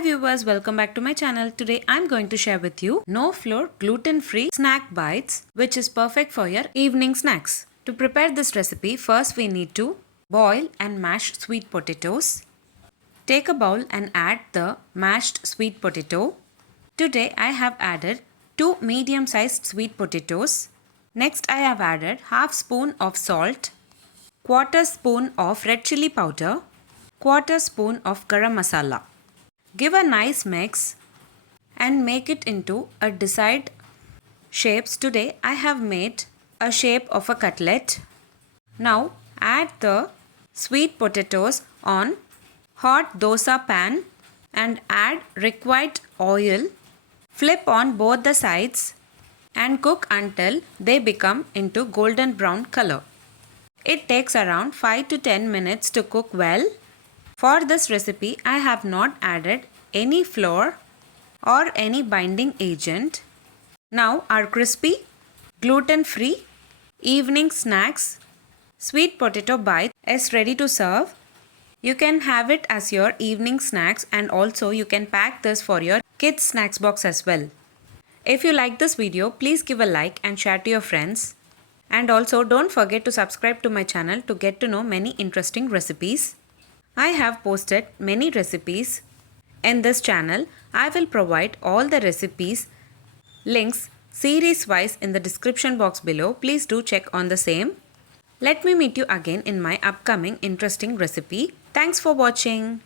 Hi viewers, welcome back to my channel. Today I'm going to share with you no flour gluten free snack bites which is perfect for your evening snacks. To prepare this recipe, first we need to boil and mash sweet potatoes. Take a bowl and add the mashed sweet potato. Today I have added 2 medium sized sweet potatoes. Next I have added half spoon of salt, quarter spoon of red chili powder, quarter spoon of garam masala. Give a nice mix and make it into a desired shapes. Today I have made a shape of a cutlet. Now add the sweet potatoes on hot dosa pan and add required oil. Flip on both the sides and cook until they become into golden brown color. It takes around 5 to 10 minutes to cook well. For this recipe, I have not added any flour or any binding agent. Now our crispy, gluten-free evening snacks sweet potato bite is ready to serve. You can have it as your evening snacks and also you can pack this for your kids snacks box as well. If you like this video, please give a like and share to your friends. And also don't forget to subscribe to my channel to get to know many interesting recipes. I have posted many recipes in this channel. I will provide all the recipes links series wise in the description box below. Please do check on the same. Let me meet you again in my upcoming interesting recipe. Thanks for watching.